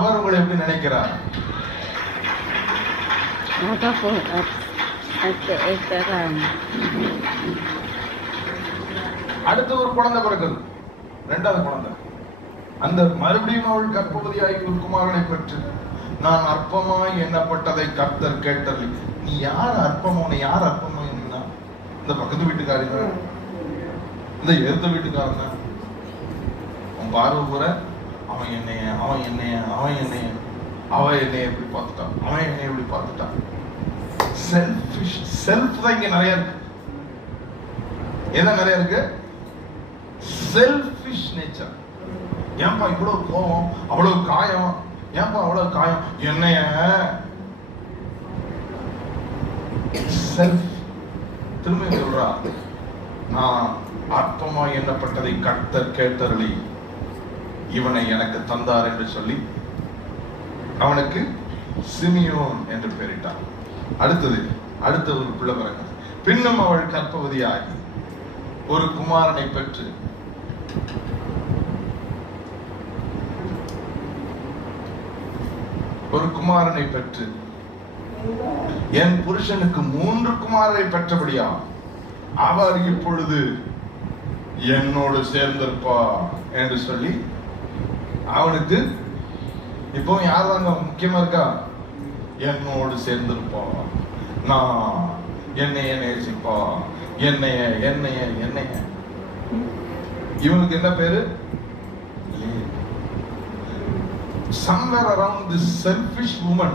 அவர் உங்களை எப்படி நினைக்கிறார்? அடுத்த ஒரு குழந்தை பிறகுது, 2வது குழந்தை. அந்த மறுபடியும் அவள் கர்ப்பவதியாகி ஒரு குமாரனை பெற்று, நான் அற்பமாய் எண்ணப்பட்டதை கர்த்தர் கேட்டது. நீ யார் அற்பமா? உன்னை யார் அற்பமா எண்ணினா? இந்த பக்கத்து வீட்டுக்காரங்க, இந்த எதிர்த்த வீட்டுக்காரங்க. உன் பார்வை பூரா அவன் என்னைய அவன் என்னைய அவன் என்னைய அவன் என்னைய எப்படி பார்த்துட்டான், அவன் என்னைய எப்படி பார்த்துட்டான். செல்ஃபிஷ், செல்ஃப் தான் இங்க நிறைய இருக்கு. என்ன நிறைய இருக்கு? Selfish nature. ஏன்பா இவ்வளவு கோபம், அவ்வளவு காயம், ஏன்பா அவ்வளவு காயம், என்னைய செல்ஃப். திரும்ப சொல்றா, நான் அற்பமா எண்ணப்பட்டதை கர்த்தர் கேட்டருளி இவனை எனக்கு தந்தார் என்று சொல்லி அவனுக்கு சிமியோன் என்று பெயரிட்டான். அடுத்த ஒரு பிள்ளை பிறகு, பின்னும் அவள் கர்ப்பவதியாகி ஒரு குமாரனை பெற்று என் புருஷனுக்கு 3 குமாரரை பெற்றபடியா அவர் இப்பொழுது என்னோடு சேர்ந்திருப்பா என்று சொல்லி அவனுக்கு இப்போ யார் தாங்க முக்கியமா இருக்கா? என்னோடு சேர்ந்திருப்பா, நான் என்னைய நேசிப்பா, என்னைய என்னைய என்னைய. இவனுக்கு என்ன பேரு? Somewhere around this selfish woman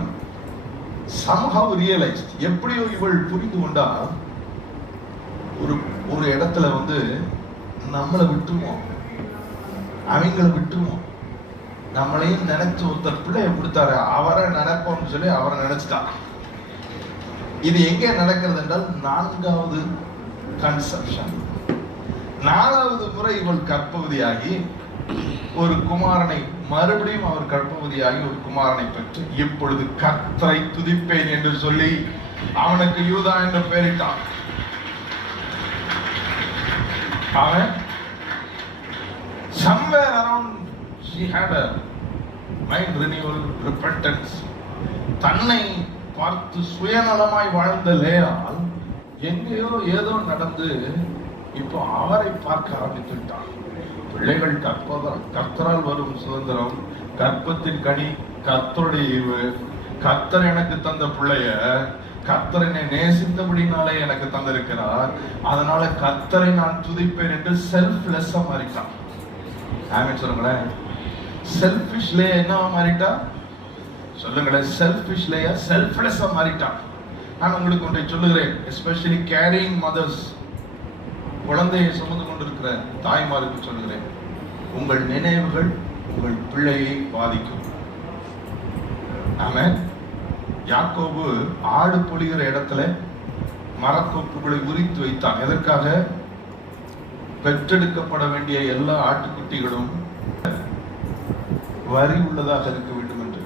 somehow realized, எப்படியோ இவள் புரிந்து கொண்டால், ஒரு இடத்துல நம்மளை விட்டுருவோம், அவங்களை விட்டுருவோம், நம்மளையும் நினைச்சு ஒருத்தர் பிள்ளைய கொடுத்தாரு, அவரை நினைப்போம்னு சொல்லி அவரை நினைச்சிட்டான். இது எங்கே நடக்கிறது என்றால் 4வது கன்செப்ஷன். 4வது முறை இவள் கர்ப்பவதியாகி ஒரு குமாரனை, மறுபடியும் அவர் கர்ப்பவதியாகி ஒரு குமாரனை பெற்று இப்பொழுது கர்த்தரை துதிப்பேன் என்று சொல்லி அவனுக்கு யூதா என்று பெயரிட்டான். அவன் somewhere around she had a mind renewal, repentance. தன்னை பார்த்து சுயநலமாய் வாழ்ந்த லேயால் எங்கேயோ ஏதோ நடந்து இப்போ அவரை பார்க்க ஆரம்பித்துட்டான். பிள்ளைகள் கர்த்தரால் வரும் சுதந்திரம், கர்ப்பத்தின் கனி கர்த்தருடைய ஈவு, கர்த்தர் எனக்கு தந்த பிள்ளைய கர்த்தரை நேசித்தபடினாலே எனக்கு தந்திருக்கிறார், அதனால கர்த்தரை நான் துதிப்பேன் என்று செல்ஃப்லெஸ்ஸா மாறிட்டான். ஆமென் சொல்லுங்களேன். செல்ஃபிஷ்லே என்ன மாறிட்டா? சொல்லுங்களேன். செல்ஃபிஷ்லேயா செல்ஃப்லெஸ்ஸா மாறிட்டான். நான் உங்களுக்கு ஒன்றை சொல்லுகிறேன், எஸ்பெஷலி கேரிங் மதர்ஸ், குழந்தையை சுமந்து கொண்டிருக்கிற தாய்மாருக்கு சொல்லுகிறேன், உங்கள் நினைவுகள் உங்கள் பிள்ளையை பாதிக்கும். ஆமென். யாக்கோபு ஆடு பொழிகிற இடத்துல மரக்கோப்புகளை உரித்து வைத்தான். எதற்காக? பெற்றெடுக்கப்பட வேண்டிய எல்லா ஆட்டுக்குட்டிகளும் வரி உள்ளதாக இருக்க வேண்டும் என்று.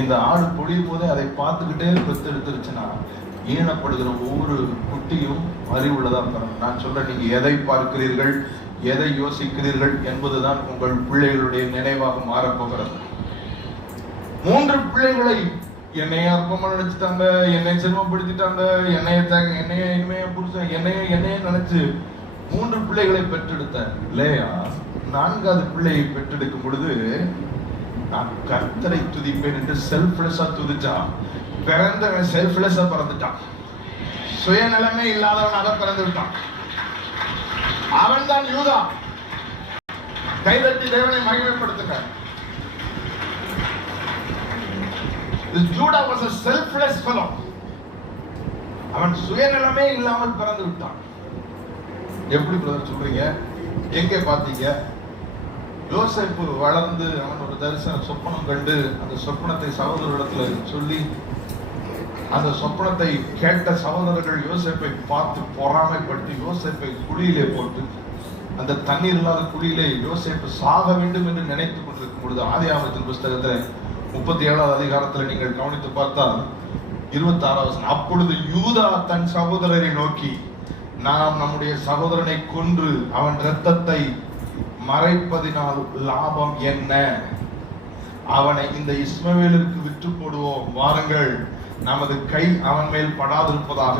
இந்த ஆடு பொழியும் போதே அதை பார்த்துக்கிட்டே பெற்றெடுத்துருச்சுன்னா ஈனப்படுகிற ஒவ்வொரு குட்டியும் வரி உள்ளதா இருக்கணும். நான் சொல்ல, நீங்க எதை பார்க்கிறீர்கள், எதை யோசிக்கிறீர்கள் என்பதுதான் உங்கள் பிள்ளைகளுடைய நினைவாக மாறப்போகிறது. 3 பிள்ளைகளை என்னைய அற்பமா நினைச்சிட்டாங்க, என்னை சிரமப்படுத்திட்டாங்க, என்னைய இனிமைய புருஷன் என்னைய நினைச்சு 3 பிள்ளைகளை பெற்றெடுத்த லேயா 4வது பிள்ளையை பெற்றெடுக்கும் பொழுது நான் கர்த்தரை துதிப்பேன் என்று செல்ஃப்லெஸ்ஸா துதிச்சா. பிறந்தவன் செல்ஃப்லெஸ்ஸா பிறந்துட்டான், சுயநலமே இல்லாதவனாக பிறந்து விட்டான். அவன் தான் யூதா. கைதட்டி தேவனை மகிமைப்படுத்துங்க. Judah was a selfless fellow. அவன் சுயநலமே இல்லாமல் பிறந்து விட்டான். எப்படி பிரதர் சொல்றீங்க? எங்கே பார்த்தீங்க? யோசேப்பு வளர்ந்து அவன் ஒரு சொப்பனம் கண்டு அந்த சொப்பனத்தை சகோதரரிடத்துல சொல்லி, அந்த சொப்பனத்தை கேட்ட சகோதரர்கள் யோசேப்பை பார்த்து பொறாமைப்பட்டு யோசேப்பை குழியிலே போட்டு, அந்த தண்ணீர் இல்லாத குழியிலே யோசேப்பு சாக வேண்டும் என்று நினைத்துக் கொண்டிருக்கும் பொழுது, ஆதியாகமத்தின் புஸ்தகத்துல 37வது அதிகாரத்துல நீங்கள் கவனித்து பார்த்தால் 26வது வசனம், அப்பொழுது யூதா தன் சகோதரரை நோக்கி, நாம் நம்முடைய சகோதரனை கொன்று அவன் இரத்தத்தை மறைப்பதினால் லாபம் என்ன? அவனை இந்த இஸ்மவேலுக்கு விற்று போடுவோம், வாருங்கள், நமது கை அவன் மேல் படாதிருப்பதாக,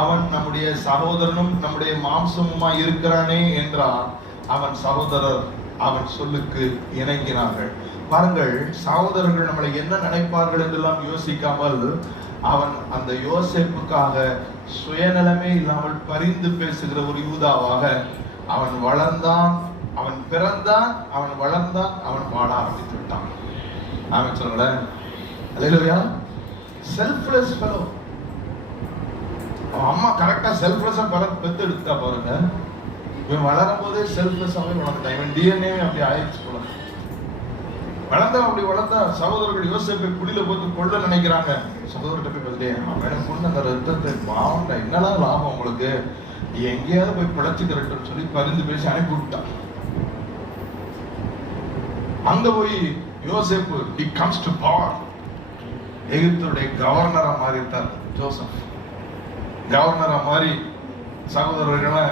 அவன் நம்முடைய சகோதரனும் நம்முடைய மாம்சமுமாய் இருக்கிறானே என்றார். அவன் சகோதரர் அவன் சொல்லுக்கு இணங்கினார்கள். பாருங்கள், சகோதரர்கள் நம்மளை என்ன நினைப்பார்கள் என்றெல்லாம் யோசிக்காமல் அவன் அந்த யோசேப்புக்காக சுயநலமே இல்லாமல் பரிந்து பேசுகிற ஒரு யூதாவாக அவன் வளர்ந்தான். அவன் பிறந்தான், அவன் வளர்ந்தான், அவன் வாழ ஆரம்பித்து விட்டான். ஆமென் சொல்லுங்க. அல்லேலூயா. Selfless fellow. அவன் அம்மா கரெக்டா செல்ஃப்லெஸ்ஸா பெத்து எடுத்தா பாருங்க. இவன் வளரும் போதே செல்ஃப்லெஸ்ஸாவே வளர்ந்துட்டான். இவன் டிஎன்ஏ அப்படி ஆயிடுச்சு போல. அப்படி வளர்ந்தா சகோதரர்கள் யோசேப்பை குடியில போட்டு கொள்ள நினைக்கிறாங்க. சகோதரர்கிட்ட போய் பார்த்துட்டே, அவன் கொண்டு அந்த ரத்தத்தை பாவண்டா, என்னதான் லாபம் உங்களுக்கு, எங்கேயாவது போய் பிழைச்சுக்கிறட்டும் சொல்லி பரிந்து பேசி அனுப்பி விட்டான். அங்க போய் யோசேப்பு he comes to power. எகிப்துடைய கவர்னரா மாறிட்டார் ஜோசப். கவர்னரா மாறி சகோதரர்களை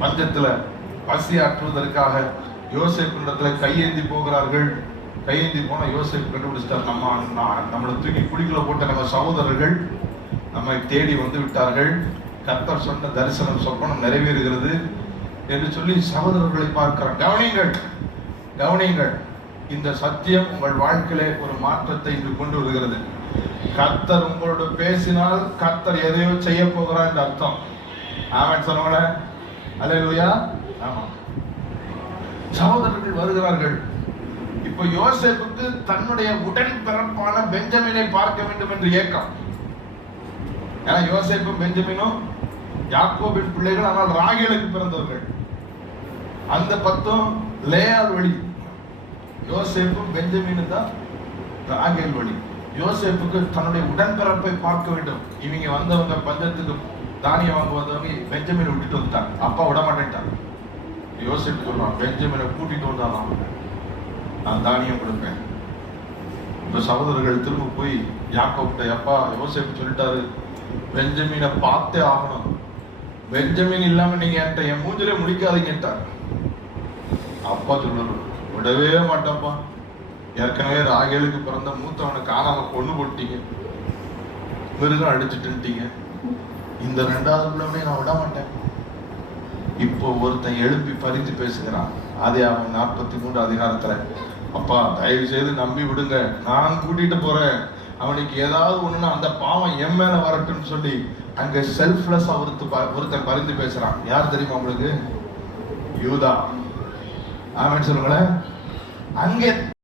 பஞ்சத்துல பசி ஆற்றுவதற்காக யோசேப்பினிடத்துல கையேந்தி போகிறார்கள். கையேந்தி போன யோசேப்பு கண்டுபிடிச்சிட்டார், நம்மளை தூக்கி குடிக்குள்ள போட்ட நம்ம சகோதரர்கள் நம்மை தேடி வந்து விட்டார்கள், கர்த்தர் சொன்ன தரிசனம் சொப்பனம் நிறைவேறுகிறது என்று சொல்லி சகோதரர்களை பார்க்கிறார். கவனியுங்கள், கவனியுங்கள், இந்த சத்தியம் உங்கள் வாழ்க்கையிலே ஒரு மாற்றத்தை இன்று கொண்டு வருகிறது. கர்த்தர் உங்களோட பேசினால் கர்த்தர் எதையோ செய்ய போகிறார் என்று அர்த்தம். ஆமென் சொல்லுங்க. அல்லேலூயா. ஆமா. சகோதரர்கள் வருகிறார்கள். இப்போ யோசேப்புக்கு தன்னுடைய உடன் பிறப்பான பெஞ்சமினை பார்க்க வேண்டும் என்று ஏக்கம். ஏன்னா யோசேப்பும் பெஞ்சமினும் யாக்கோபின் பிள்ளைகள், ஆனால் ராகேலுக்கு பிறந்தவர்கள். அந்த 10 லேயாள் வழி. யோசேப்பும் பெஞ்சமினும் தான் ராகேல் வழி. யோசேப்புக்கு தன்னுடைய உடன்பிறப்பை பார்க்க வேண்டும். இவங்க வந்தவங்க பஞ்சத்துக்கு தானியம் வாங்க வந்தவங்க பெஞ்சமினை விட்டுட்டு வந்துட்டாங்க. அப்பா விட மாட்டேன்ட்டாங்க. யோசேப்பு சொல்றான், பெஞ்சமினை கூட்டிட்டு வந்தாலாம் நான் தானியம் கொடுப்பேன். இப்ப சகோதரர்கள் திரும்ப போய் யாக்கோப்ட, அப்பா யோசேப்பு சொல்லிட்டாரு, பெஞ்சமினை பார்த்தே ஆகணும், பெஞ்சமின் இல்லாம நீங்க என்கிட்ட என் மூஞ்சிலே முடிக்காதீங்கட்டார். அப்பா சொல்றாரு, விடவே மாட்டேன்ப்பா, ஏற்கனவே ராகேலுக்கு பிறந்த மூத்தவனை காணாம கொண்டு போட்டீங்க, மிருகம் அடிச்சுட்டுட்டீங்க, இந்த 2வது பிள்ளைமே நான் விட மாட்டேன். இப்போ ஒருத்தன் எழுப்பி பறித்து பேசுகிறான். ஆதியாகமம் 43 அதிகாரத்துல, அப்பா தயவு செய்து நம்பி விடுங்க, நான் கூட்டிட்டு போறேன், அவனுக்கு ஏதாவது ஒண்ணுன்னா அந்த பாவம் என் மேல வரட்டும்னு சொல்லி அங்க செல்ஃப்லெஸ் ஒருத்தன் பரிந்து பேசுறான். யார் தெரியுமா உங்களுக்கு? யூதா. ஆமென் சொல்லுங்களேன். அங்கே